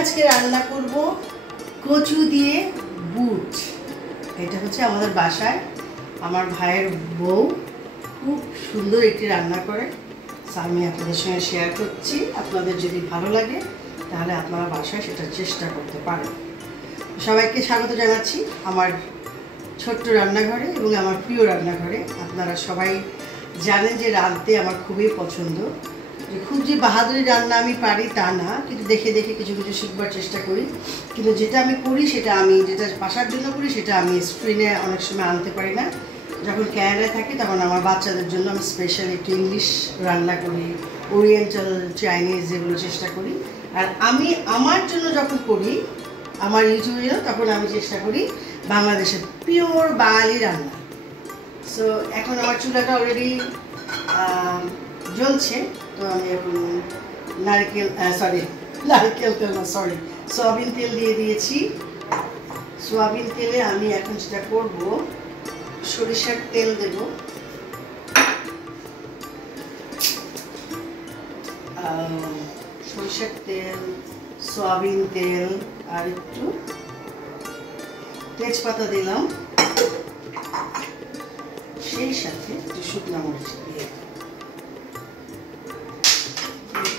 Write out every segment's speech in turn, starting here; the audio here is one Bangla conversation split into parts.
আজকে রান্না করব কচু দিয়ে বুট। এটা হচ্ছে আমাদের বাসায় আমার ভাইয়ের বউ খুব সুন্দর একটি রান্না করে, আমি আপনাদের সঙ্গে শেয়ার করছি। আপনাদের যদি ভালো লাগে তাহলে আপনারা বাসায় সেটা চেষ্টা করতে পারেন। সবাইকে স্বাগত জানাচ্ছি আমার ছোট্ট রান্নাঘরে এবং আমার প্রিয় রান্নাঘরে। আপনারা সবাই জানেন যে রাঁধতে আমার খুবই পছন্দ। খুব যে বাহাদুরি রান্না আমি পারি তা না, কিন্তু দেখে দেখে কিছু কিছু শিখবার চেষ্টা করি। কিন্তু যেটা আমি করি সেটা আমি যেটা বাসার জন্য করি সেটা আমি স্ক্রিনে অনেক সময় আনতে পারি না। যখন ক্যানাডায় থাকি তখন আমার বাচ্চাদের জন্য আমি স্পেশাল একটু ইংলিশ রান্না করি, ওরিয়েন্টাল, চাইনিজ, এগুলো চেষ্টা করি। আর আমি আমার জন্য যখন করি আমার ইউটিউবে তখন আমি চেষ্টা করি বাংলাদেশের পিওর বাঙালি রান্না। সো এখন আমার চুলাটা অলরেডি জ্বলছে, তো আমি এখন নারকেল তেল না, সয়াবিন তেল দিয়ে দিয়েছি। সয়াবিন তেলে আমি এখন যেটা করব, সরিষার তেল দেব, সরিষার তেল, সয়াবিন তেল, আর একটু তেজপাতা দিলাম, সেই সাথে একটু শুকনো মরিচ দিয়ে।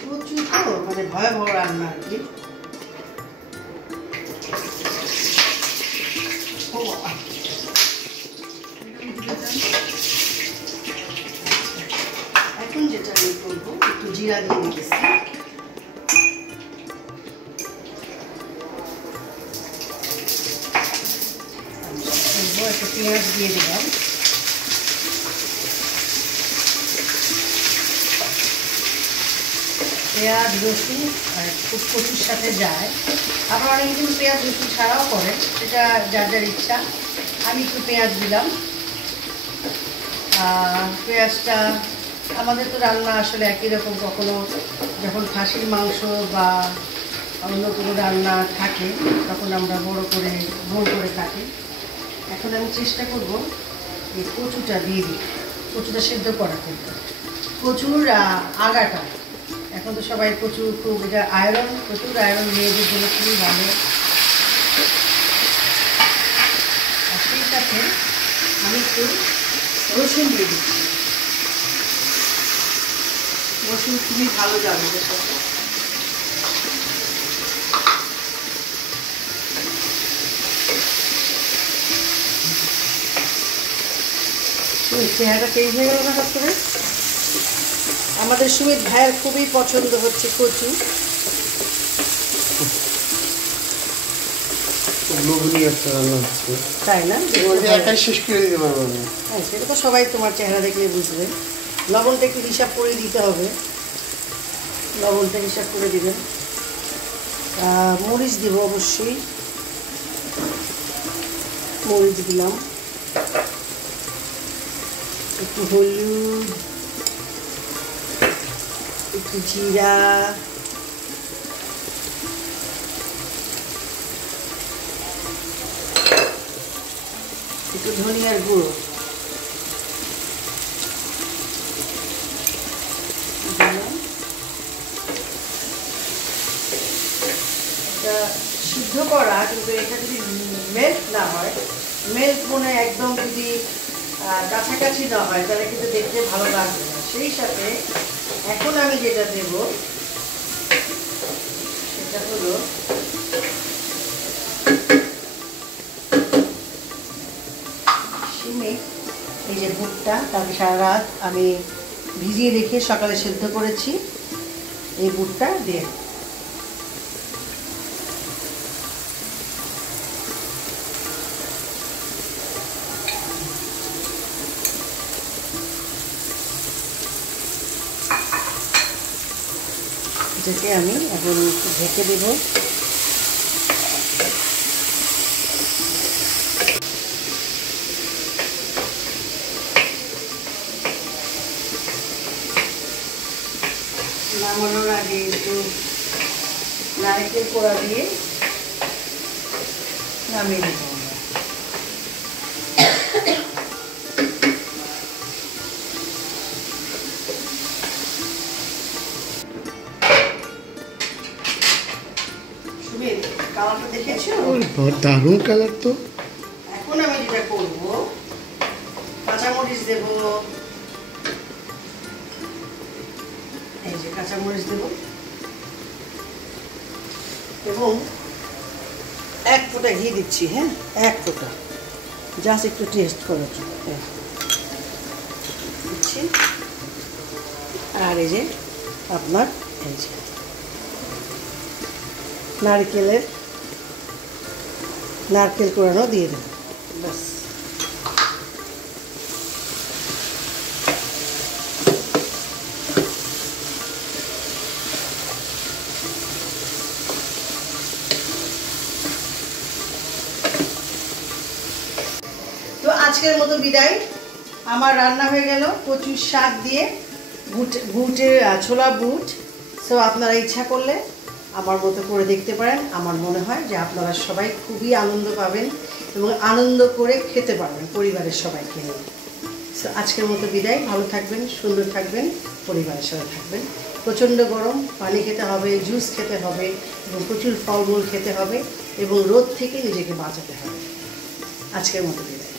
কচু তো মানে ভয়াবহ রান্না আর কি। এখন যেটা আমি করবো, একটু জিরা দিয়ে নিতেছি, একটা পেঁয়াজ দিয়ে দিলাম, পেঁয়াজ রসুন আর খুব কচুর সাথে যায়। আবার অনেকদিন পেঁয়াজ রসুন ছাড়াও করে, সেটা যার যার ইচ্ছা। আমি একটু পেঁয়াজ দিলাম। পেঁয়াজটা আমাদের তো রান্না আসলে একই রকম, কখনো যখন খাসির মাংস বা অন্য কোনো রান্না থাকে তখন আমরা বড় করে কাটি। এখন আমি চেষ্টা করব এই কচুটা দিয়ে দিই, কচুটা সেদ্ধ করা করব। কচুর আগাটা, এখন তো সবাই কচু খুব, এটা আয়রন, প্রচুর আয়রন, মেয়েদের জন্য খুবই ভালো। আর সেই সাথে আমি একটু রসুন দিয়ে দিচ্ছি, রসুন খুবই ভালো যাবে এর সাথে। চেহারাটা চেঞ্জ হয়ে গেল না হঠাৎ করে। আমাদের সুমিত ভাইয়ের খুবই পছন্দ হচ্ছে কচু, তাই না? শেষ করে দিতে পারবো না। হ্যাঁ, সেটা তো সবাই তোমার চেহারা দেখলে বুঝবে। লবণটা একটু হিসাব করে দিতে হবে, লবণটা হিসাব করে দিবেন। মরিচ দিব, অবশ্যই মরিচ দিলাম, একটু হলুদ, একটু জিরা, একটু ধনিয়ার গুঁড়ো, এটা সিদ্ধ করা, কিন্তু এটা যদি মেল্ট না হয়, মেল্ট মনে একদম যদি কাছাকাছি না হয় তাহলে কিন্তু দেখতে ভালো লাগবে না। সেই সাথে এখন আমি যেটা দেব সেটা হলো শিমে, এই যে বুটটা, তাকে সারা রাত আমি ভিজিয়ে রেখে সকালে সেদ্ধ করেছি, এই বুটটা দিয়ে এটাকে আমি এখন ঢেকে দেব। নামানোর আগে একটু নারকেল কোড়া দিয়ে নামিয়ে দেবো। और दारुण কালার তো। এখন আমি যেটা করব, কাঁচামরিচ দেব, এই যে কাঁচামরিচ দেব এবং এক ফোঁটা ঘি দিচ্ছি। হ্যাঁ, এক ফোঁটা, জাস্ট একটু টেস্ট করার জন্য দিচ্ছি। আর এই যে আপনার এই যে নারকেল কোড়ানো দিয়ে দেব, ব্যাস। তো আজকের মতো বিদায়। আমার রান্না হয়ে গেল কচুর শাক দিয়ে ছোলা বুট। সো আপনারা ইচ্ছা করলে আমার মতো করে দেখতে পারেন। আমার মনে হয় যে আপনারা সবাই খুবই আনন্দ পাবেন এবং আনন্দ করে খেতে পারবেন পরিবারের সবাইকে নিয়ে। সো আজকের মতো বিদায়। ভালো থাকবেন, সুন্দর থাকবেন, পরিবারের সাথে থাকবেন। প্রচণ্ড গরম, পানি খেতে হবে, জুস খেতে হবে এবং প্রচুর ফলমূল খেতে হবে এবং রোদ থেকে নিজেকে বাঁচাতে হবে। আজকের মতো বিদায়।